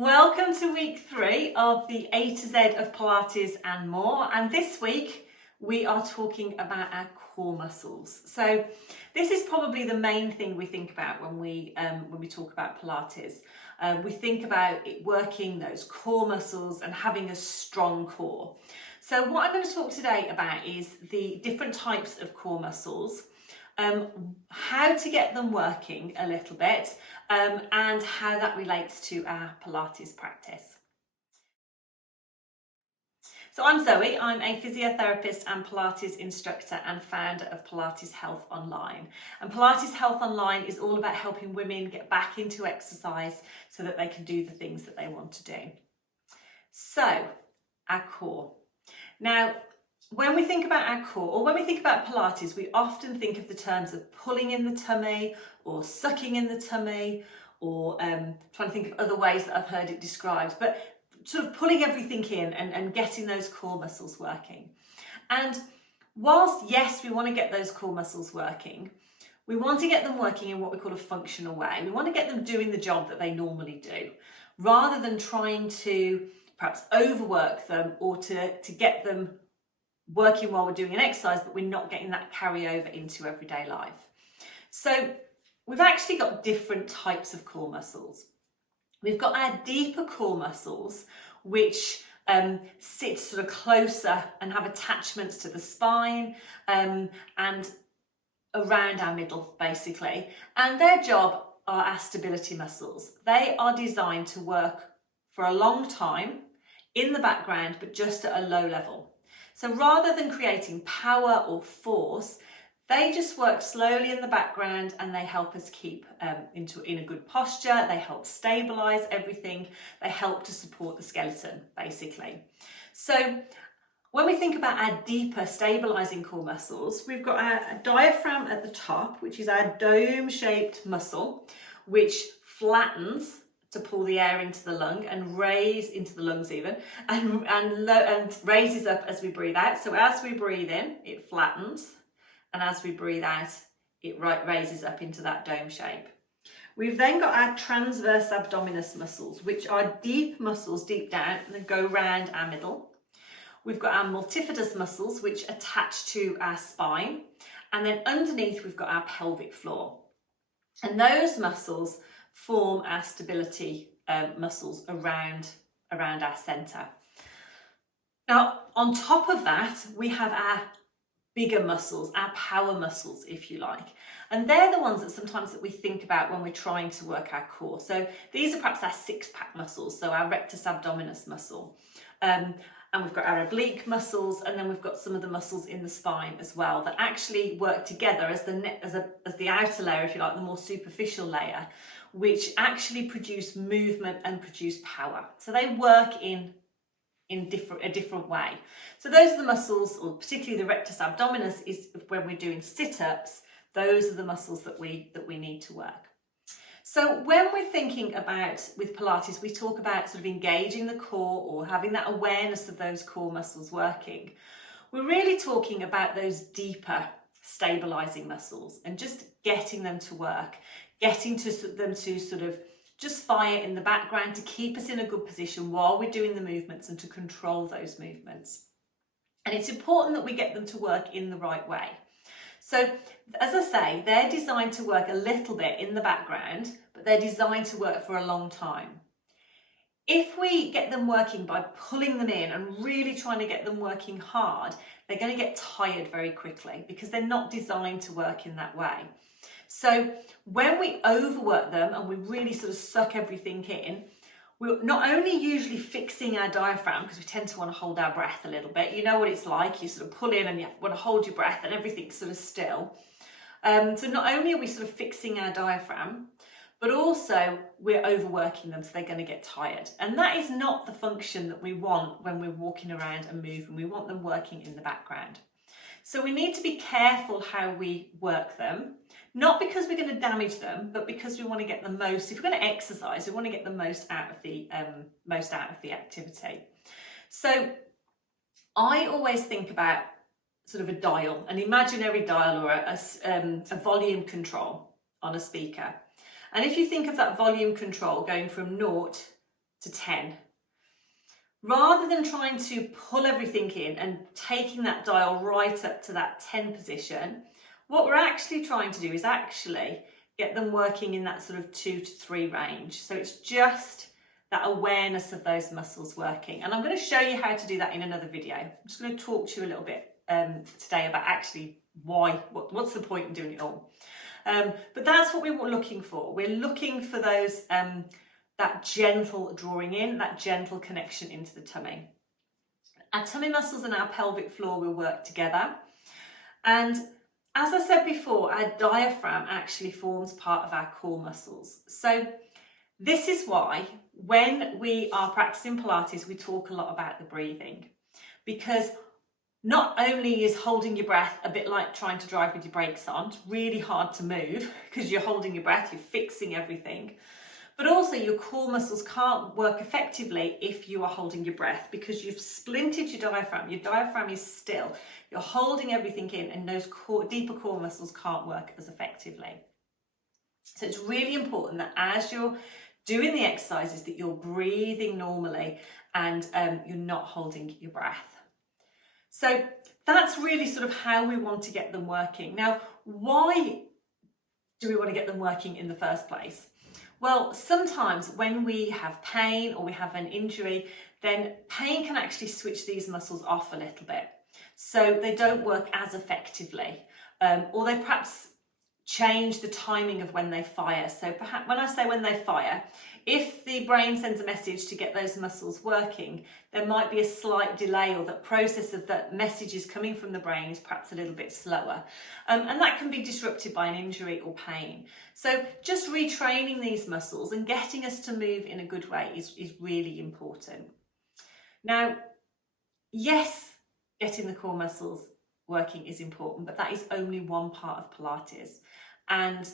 Welcome to week 3 of the A-Z of Pilates and more. And this week we are talking about our core muscles. So this is probably the main thing we think about when we talk about Pilates. We think about it working those core muscles and having a strong core. So what I'm going to talk today about is the different types of core muscles. How to get them working a little bit, and how that relates to our Pilates practice. So I'm Zoe, I'm a physiotherapist and Pilates instructor and founder of Pilates Health Online. And Pilates Health Online is all about helping women get back into exercise so that they can do the things that they want to do. So, our core. Now, when we think about our core, or when we think about Pilates, we often think of the terms of pulling in the tummy, or sucking in the tummy, or trying to think of other ways that I've heard it described, but sort of pulling everything in and getting those core muscles working. And whilst, yes, we want to get those core muscles working, we want to get them working in what we call a functional way. We want to get them doing the job that they normally do, rather than trying to perhaps overwork them or to get them working while we're doing an exercise, but we're not getting that carryover into everyday life. So we've actually got different types of core muscles. We've got our deeper core muscles, which sit sort of closer and have attachments to the spine and around our middle, basically. And their job are our stability muscles. They are designed to work for a long time in the background, but just at a low level. So rather than creating power or force, they just work slowly in the background and they help us keep in a good posture. They help stabilize everything. They help to support the skeleton, basically. So when we think about our deeper stabilizing core muscles, we've got our diaphragm at the top, which is our dome-shaped muscle, which flattens to pull the air into the lung and raise into the lungs even, and raises up as we breathe out. So as we breathe in, it flattens, and as we breathe out, it raises up into that dome shape. We've then got our transverse abdominis muscles, which are deep muscles deep down and go around our middle. We've got our multifidus muscles, which attach to our spine, and then underneath we've got our pelvic floor. And those muscles form our stability muscles around our centre. Now, on top of that, we have our bigger muscles, our power muscles, if you like. And they're the ones that sometimes that we think about when we're trying to work our core. So these are perhaps our six-pack muscles, so our rectus abdominis muscle. And we've got our oblique muscles, and then we've got some of the muscles in the spine as well that actually work together as the outer layer, if you like, the more superficial layer, which actually produce movement and produce power. So they work in a different way. So those are the muscles, or particularly the rectus abdominis, is when we're doing sit-ups. Those are the muscles that we need to work. So when we're thinking about, with Pilates, we talk about sort of engaging the core or having that awareness of those core muscles working. We're really talking about those deeper stabilizing muscles and just getting them to work, getting them to sort of just fire in the background to keep us in a good position while we're doing the movements and to control those movements. And it's important that we get them to work in the right way. So, as I say, they're designed to work a little bit in the background, but they're designed to work for a long time. If we get them working by pulling them in and really trying to get them working hard, they're going to get tired very quickly because they're not designed to work in that way. So when we overwork them and we really sort of suck everything in, we're not only usually fixing our diaphragm, because we tend to want to hold our breath a little bit. You know what it's like, you sort of pull in and you want to hold your breath and everything's sort of still. So not only are we sort of fixing our diaphragm, but also we're overworking them, so they're going to get tired. And that is not the function that we want when we're walking around and moving. We want them working in the background. So we need to be careful how we work them, not because we're going to damage them, but because we want to get the most. If we're going to exercise, we want to get the most out of the activity. So I always think about sort of a dial, an imaginary dial, or a volume control on a speaker. And if you think of that volume control going from 0 to to 10. Rather than trying to pull everything in and taking that dial right up to that 10 position, what we're actually trying to do is actually get them working in that sort of 2 to 3 range. So it's just that awareness of those muscles working. And I'm going to show you how to do that in another video. I'm just going to talk to you a little bit today about actually what's the point in doing it all. But that's what we were looking for. We're looking for those that gentle drawing in, that gentle connection into the tummy. Our tummy muscles and our pelvic floor will work together. And as I said before, our diaphragm actually forms part of our core muscles. So this is why when we are practicing Pilates, we talk a lot about the breathing, because not only is holding your breath a bit like trying to drive with your brakes on, it's really hard to move because you're holding your breath, you're fixing everything. But also your core muscles can't work effectively if you are holding your breath because you've splinted your diaphragm. Your diaphragm is still. You're holding everything in and those deeper core muscles can't work as effectively. So it's really important that as you're doing the exercises that you're breathing normally and you're not holding your breath. So that's really sort of how we want to get them working. Now, why do we want to get them working in the first place? Well, sometimes when we have pain or we have an injury, then pain can actually switch these muscles off a little bit. So they don't work as effectively, or they perhaps change the timing of when they fire. So perhaps when I say when they fire, if the brain sends a message to get those muscles working, there might be a slight delay, or the process of that messages coming from the brain is perhaps a little bit slower. And that can be disrupted by an injury or pain. So just retraining these muscles and getting us to move in a good way is really important. Now, yes, getting the core muscles working is important, but that is only one part of Pilates. And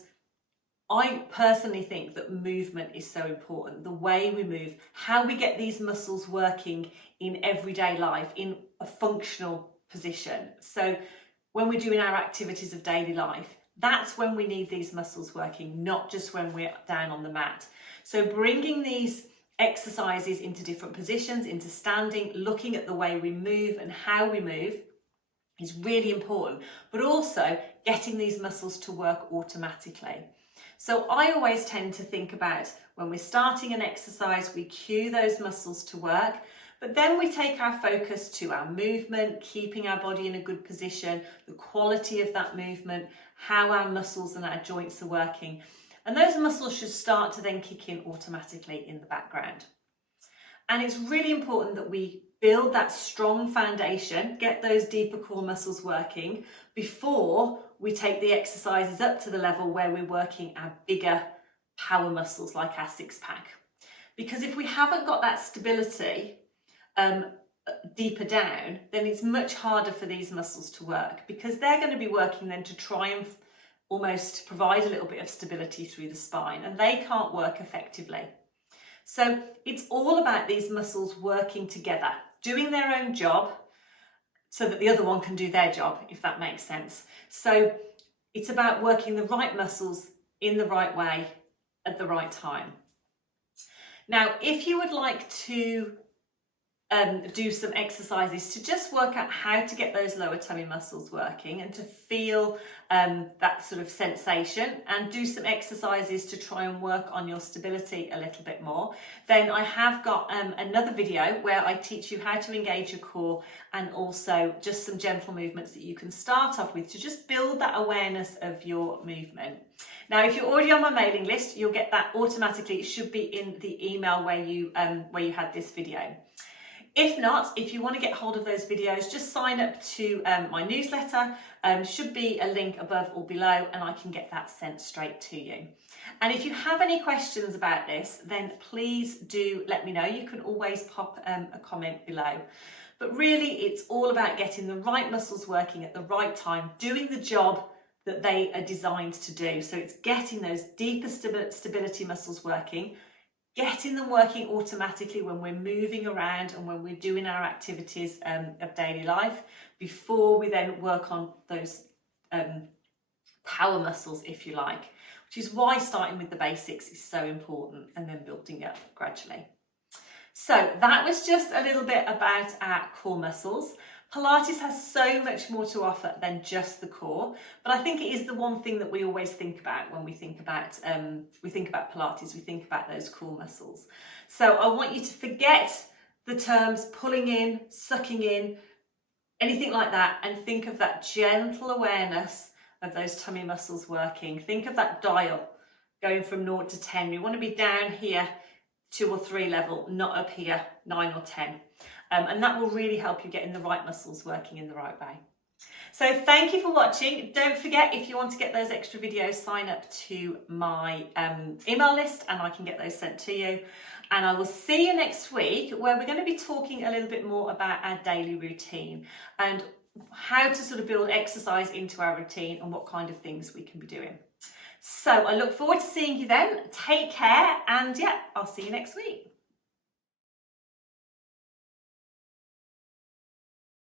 I personally think that movement is so important. The way we move, how we get these muscles working in everyday life, in a functional position. So when we're doing our activities of daily life, that's when we need these muscles working, not just when we're down on the mat. So bringing these exercises into different positions, into standing, looking at the way we move and how we move is really important, but also getting these muscles to work automatically. So I always tend to think about when we're starting an exercise, we cue those muscles to work, but then we take our focus to our movement, keeping our body in a good position, the quality of that movement, how our muscles and our joints are working. And those muscles should start to then kick in automatically in the background. And it's really important that we build that strong foundation, get those deeper core muscles working before we take the exercises up to the level where we're working our bigger power muscles like our six pack. Because if we haven't got that stability deeper down, then it's much harder for these muscles to work, because they're going to be working then to try and almost provide a little bit of stability through the spine, and they can't work effectively. So it's all about these muscles working together, doing their own job so that the other one can do their job, if that makes sense. So it's about working the right muscles in the right way at the right time. Now, if you would like to do some exercises to just work out how to get those lower tummy muscles working and to feel that sort of sensation, and do some exercises to try and work on your stability a little bit more, then I have got another video where I teach you how to engage your core, and also just some gentle movements that you can start off with to just build that awareness of your movement. Now, if you're already on my mailing list, you'll get that automatically. It should be in the email where you had this video. If not, if you want to get hold of those videos, just sign up to my newsletter. Should be a link above or below, and I can get that sent straight to you. And if you have any questions about this, then please do let me know. You can always pop a comment below. But really, it's all about getting the right muscles working at the right time, doing the job that they are designed to do. So it's getting those deeper stability muscles working, getting them working automatically when we're moving around and when we're doing our activities of daily life, before we then work on those power muscles, if you like, which is why starting with the basics is so important and then building up gradually. So that was just a little bit about our core muscles. Pilates has so much more to offer than just the core, but I think it is the one thing that we always think about when we think about Pilates. We think about those core muscles. So I want you to forget the terms pulling in, sucking in, anything like that, and think of that gentle awareness of those tummy muscles working. Think of that dial going from 0 to 10. We want to be down here 2 or 3 level, not up here 9 or 10. And that will really help you get in the right muscles working in the right way. So thank you for watching. Don't forget, if you want to get those extra videos, sign up to my email list and I can get those sent to you. And I will see you next week, where we're going to be talking a little bit more about our daily routine and how to sort of build exercise into our routine and what kind of things we can be doing. So I look forward to seeing you then. Take care, and yeah, I'll see you next week.